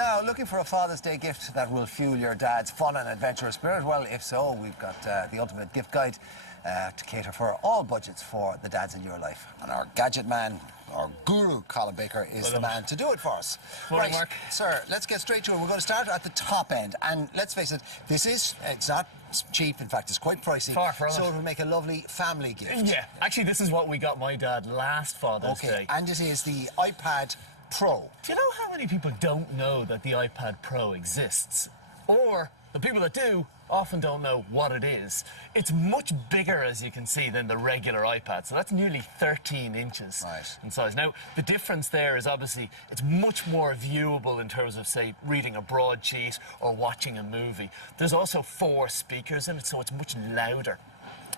Now, looking for a Father's Day gift that will fuel your dad's fun and adventurous spirit? Well, if so, we've got the ultimate gift guide to cater for all budgets for the dads in your life. And our gadget man, our guru, Colin Baker, is the man to do it for us. Morning, Mark. Sir, let's get straight to it. We're going to start at the top end. And let's face it, it's not cheap. In fact, it's quite pricey. Far from so it. it will make a lovely family gift. Yeah, actually, this is what we got my dad last Father's Day. And it is the iPad Pro. Do you know how many people don't know that the iPad Pro exists? Or the people that do often don't know what it is. It's much bigger, as you can see, than the regular iPad. So that's nearly 13 inches in size. Now, the difference there is obviously it's much more viewable in terms of, say, reading a broadsheet or watching a movie. There's also 4 speakers in it, so it's much louder.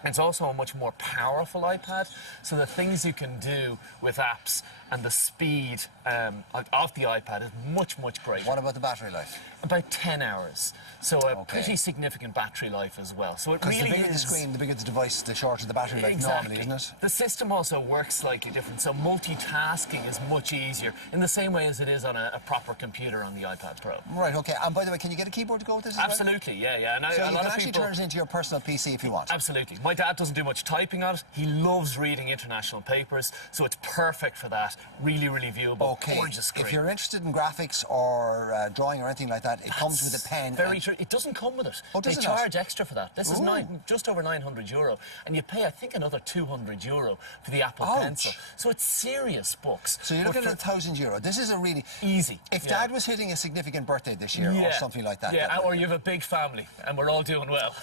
It's also a much more powerful iPad, so the things you can do with apps and the speed of the iPad is much, much greater. What about the battery life? About 10 hours. So a pretty significant battery life as well. So it really the bigger the screen, the bigger the device, the shorter the battery life normally, isn't it? The system also works slightly different, so multitasking is much easier in the same way as it is on a proper computer on the iPad Pro. Right, okay. And by the way, can you get a keyboard to go with this? Absolutely, yeah. And so you can actually turn it into your personal PC if you want. Absolutely. My dad doesn't do much typing on it. He loves reading international papers, so it's perfect for that. Really, really viewable. Okay. Gorgeous screen. If you're interested in graphics or drawing or anything like that, it comes with a pen. Very true. It doesn't come with it. Oh, does they it charge extra for that. This is just over €900, and you pay, I think, another €200 for the Apple Pencil. So it's serious books. So you're looking at €1,000. This is a really easy. If Dad was hitting a significant birthday this year or something like that. Yeah, or you have a big family, and we're all doing well.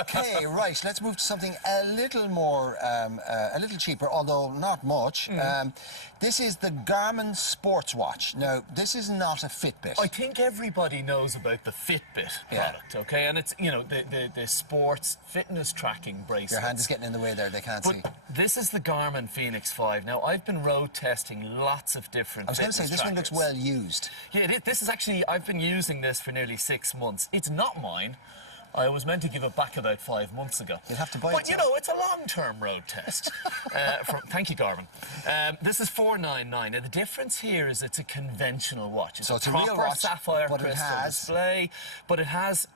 Okay, right. Let's move to something a little more, a little cheaper, although not much. This is the Garmin sports watch. Now, this is not a Fitbit. I think everybody knows about the Fitbit product, okay? And it's, you know, the sports fitness tracking bracelet. Your hand is getting in the way there, they can't see. This is the Garmin Fenix 5. Now, I've been road testing lots of different I was going to say, this one looks well used. Yeah, this is actually, I've been using this for nearly 6 months. It's not mine. I was meant to give it back about 5 months ago. You'll have to buy it. But, you know, it's a long-term road test. Thank you, Garmin. This is $499. Now, the difference here is it's a conventional watch. It's so it's a proper real watch, sapphire crystal display, but it has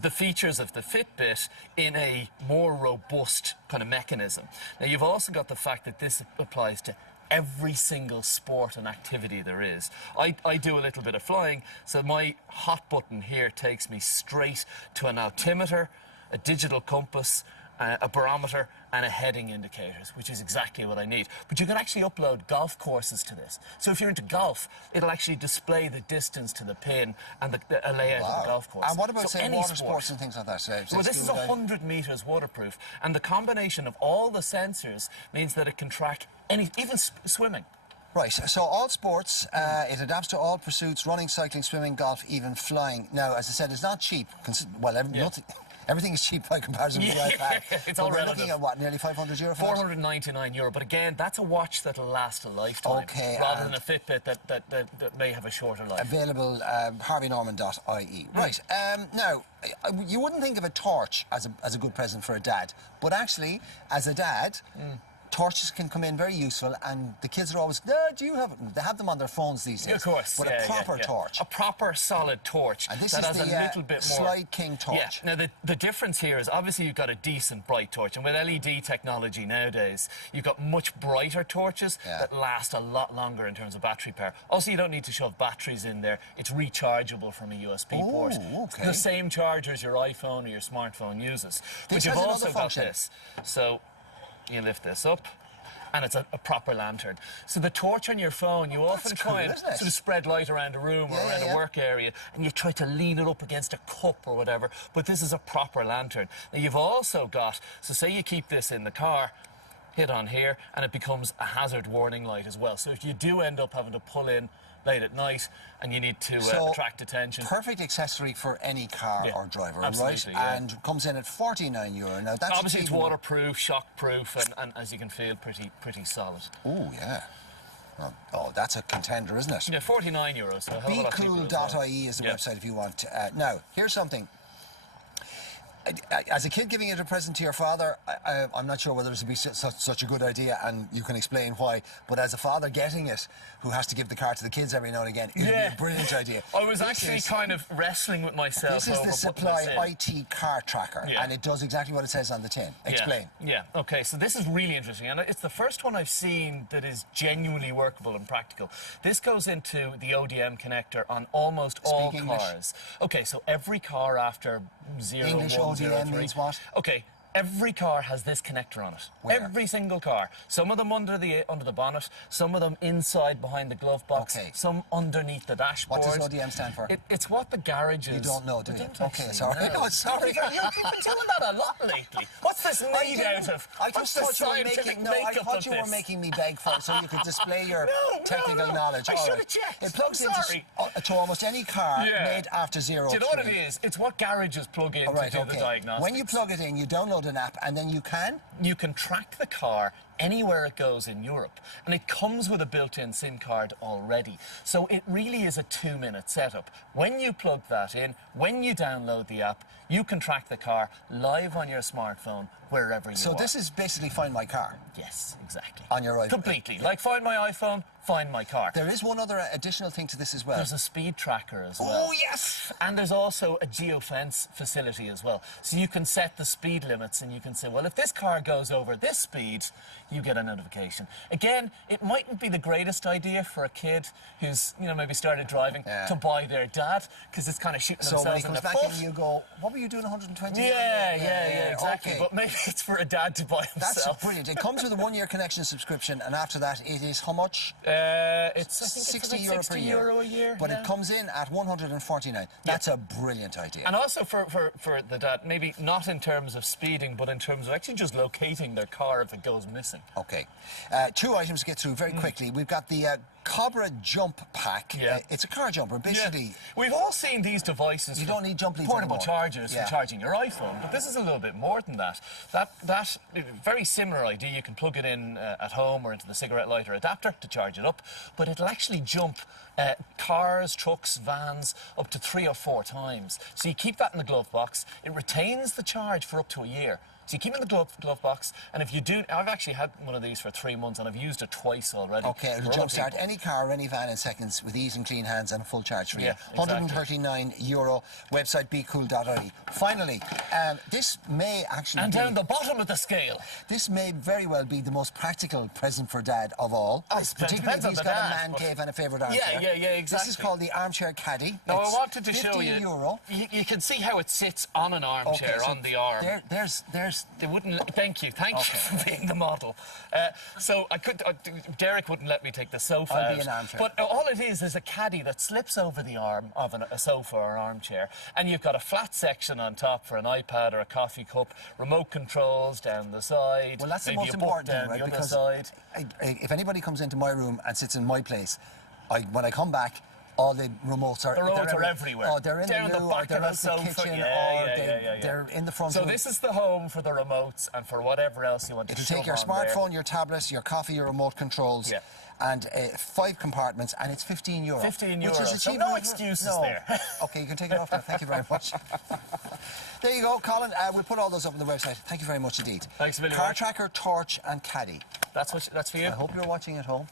the features of the Fitbit in a more robust kind of mechanism. Now, you've also got the fact that this applies to every single sport and activity there is. I do a little bit of flying, so my hot button here takes me straight to an altimeter, a digital compass, a barometer and a heading indicators, which is exactly what I need. But you can actually upload golf courses to this. So if you're into golf, it'll actually display the distance to the pin and a layout of the golf course. And what about, say, water sports and things like that? Well, this is 100 metres waterproof, and the combination of all the sensors means that it can track even swimming. Right, so all sports, it adapts to all pursuits: running, cycling, swimming, golf, even flying. Now, as I said, it's not cheap. Well, everything is cheap by comparison with the iPad. It's all relative. We're looking at what, nearly €500 for €499. But again, that's a watch that'll last a lifetime, rather than a Fitbit that may have a shorter life. Available harveynorman.ie. Right, now, you wouldn't think of a torch as a good present for a dad, but actually, as a dad, torches can come in very useful, and the kids are always, do you have it? They have them on their phones these days. Of course. But a proper torch. A proper solid torch. And this that is has a little bit more Slide King torch. Yeah. Now, the difference here is obviously you've got a decent bright torch, and with LED technology nowadays, you've got much brighter torches that last a lot longer in terms of battery power. Also, you don't need to shove batteries in there. It's rechargeable from a USB port. Okay. The same charger as your iPhone or your smartphone uses. This but you've has also another function. got this. So you lift this up, and it's a proper lantern. So the torch on your phone, you often try and sort of spread light around a room or around a work area, and you try to lean it up against a cup or whatever, but this is a proper lantern. Now, you've also got, so say you keep this in the car, hit on here, and it becomes a hazard warning light as well. So if you do end up having to pull in late at night and you need to attract attention. Perfect accessory for any car or driver, right? Yeah. And comes in at €49. Now that's obviously it's waterproof, shockproof, and as you can feel, pretty solid. Oh yeah. Oh, that's a contender, isn't it? Yeah, €49. So BeCool.ie is the website if you want. Now, here's something. As a kid giving it a present to your father, I'm not sure whether this would be such a good idea, and you can explain why. But as a father getting it, who has to give the car to the kids every now and again, it would be a brilliant idea. I was actually kind of wrestling with myself. This is the Supply IT car tracker, and it does exactly what it says on the tin. Explain. Yeah. Okay. So this is really interesting, and it's the first one I've seen that is genuinely workable and practical. This goes into the ODM connector on almost all cars. Okay. So every car after 0, English 1, 0, ODM 3. means what? Okay. Every car has this connector on it. Where? Every single car. Some of them under the bonnet, some of them inside behind the glove box, some underneath the dashboard. What does ODM stand for? It's what the garages... You don't know, do you? Okay, sorry. No. No, sorry. You've been doing that a lot lately. What's this made out of? I just thought you were making me beg for it so you could display your technical knowledge. I should have checked. It plugs into almost any car made after 0. Do you know what it is? It's what garages plug in to do the diagnostics. When you plug it in, you download an app, and then you can track the car anywhere it goes in Europe, and it comes with a built-in SIM card already. So it really is a 2-minute setup. When you plug that in, when you download the app, you can track the car live on your smartphone wherever you are. So this is basically Find My Car? Yes, exactly. On your iPhone? Completely. Like Find My iPhone, Find My Car. There is one other additional thing to this as well. There's a speed tracker as well. Oh, yes! And there's also a geofence facility as well. So you can set the speed limits, and you can say, well, if this car goes over this speed, you get a notification. Again, it mightn't be the greatest idea for a kid who's, maybe started driving to buy their dad, because it's kind of shooting themselves in the foot. So when he comes back and you go, what were you doing 120? Yeah, exactly. Okay. But maybe it's for a dad to buy himself. That's brilliant. It comes with a 1-year connection subscription, and after that, it is how much? It's 60 euro a year. But it comes in at 149. That's a brilliant idea. And also for the dad, maybe not in terms of speeding, but in terms of actually just locating their car if it goes missing. Okay. 2 items to get through very quickly. We've got the Cobra Jump Pack. It's a car jumper, basically. We've all seen these devices. You don't need jump leads portable anymore. chargers for charging your iPhone, but this is a little bit more than that. That very similar idea. You can plug it in at home or into the cigarette lighter adapter to charge it up, but it'll actually jump cars, trucks, vans up to 3 or 4 times. So you keep that in the glove box. It retains the charge for up to a year. So you keep it in the glove box, and if you do... I've actually had one of these for 3 months, and I've used it twice already. Okay, it'll jumpstart any car or any van in seconds with ease and clean hands and a full charge for you. Exactly. €139. Website becool.ie. Finally, this may actually And down the bottom of the scale. This may very well be the most practical present for Dad of all. Particularly if he's got a man cave and a favourite armchair. Yeah, exactly. This is called the Armchair Caddy. Now, I wanted to show you... €15. You can see how it sits on an armchair, on the arm. There's They wouldn't. Thank you for being the model. So I could. Derek wouldn't let me take the sofa I'll be an armchair. But all it is a caddy that slips over the arm of a sofa or armchair, and you've got a flat section on top for an iPad or a coffee cup, remote controls down the side. Well, that's the maybe most a book important down thing, right? the other Because side. if anybody comes into my room and sits in my place, when I come back, all the remotes are... The remotes are everywhere. Oh, they're in down the loo, back or they're of the out sofa. the kitchen, they're in the front So room. this is the home for the remotes and for whatever else you want to It'll take your smartphone, your tablets, your coffee, your remote controls, and 5 compartments, and it's €15. €15. Which is so no excuses there. Okay, you can take it off now. Thank you very much. There you go, Colin. We'll put all those up on the website. Thank you very much indeed. Thanks a million. Car tracker, torch, and caddy. That's for you. I hope you're watching at home.